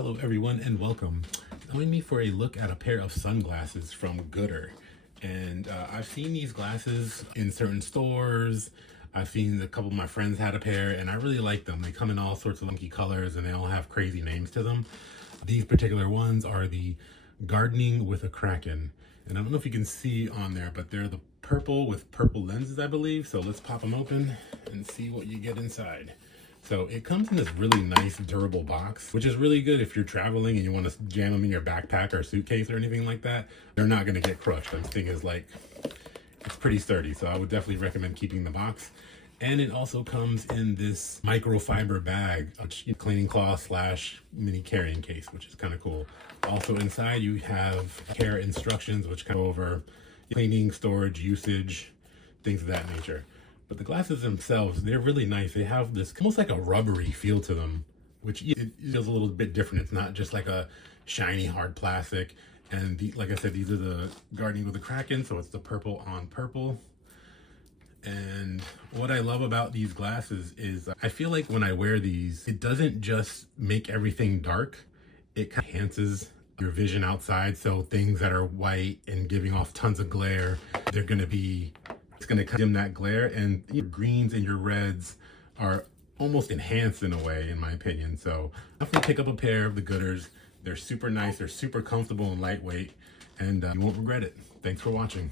Hello everyone and welcome. Join me for a look at a pair of sunglasses from Gooder. And I've seen these glasses in certain stores. I've seen a couple of my friends had a pair and I really like them. They come in all sorts of funky colors and they all have crazy names to them. These particular ones are the Gardening with a Kraken. And I don't know if you can see on there, but they're the purple with purple lenses, I believe. So let's pop them open and see what you get inside. So it comes in this really nice durable box, which is really good if you're traveling and you want to jam them in your backpack or suitcase or anything like that. They're not going to get crushed. This thing is like, it's pretty sturdy. So I would definitely recommend keeping the box. And it also comes in this microfiber bag, a cleaning cloth slash mini carrying case, which is kind of cool. Also inside you have care instructions, which go over cleaning, storage, usage, things of that nature. But the glasses themselves, they're really nice. They have this almost like a rubbery feel to them, which it feels a little bit different. It's not just like a shiny hard plastic. And like I said, these are the Gardening with the Kraken, so it's the purple on purple. And what I love about these glasses is I feel like when I wear these, it doesn't just make everything dark. It kind of enhances your vision outside. So things that are white and giving off tons of glare, they're going to be, it's going to dim that glare, and your greens and your reds are almost enhanced in a way, in my opinion. So definitely pick up a pair of the Gooders. They're super nice. They're super comfortable and lightweight, and you won't regret it. Thanks for watching.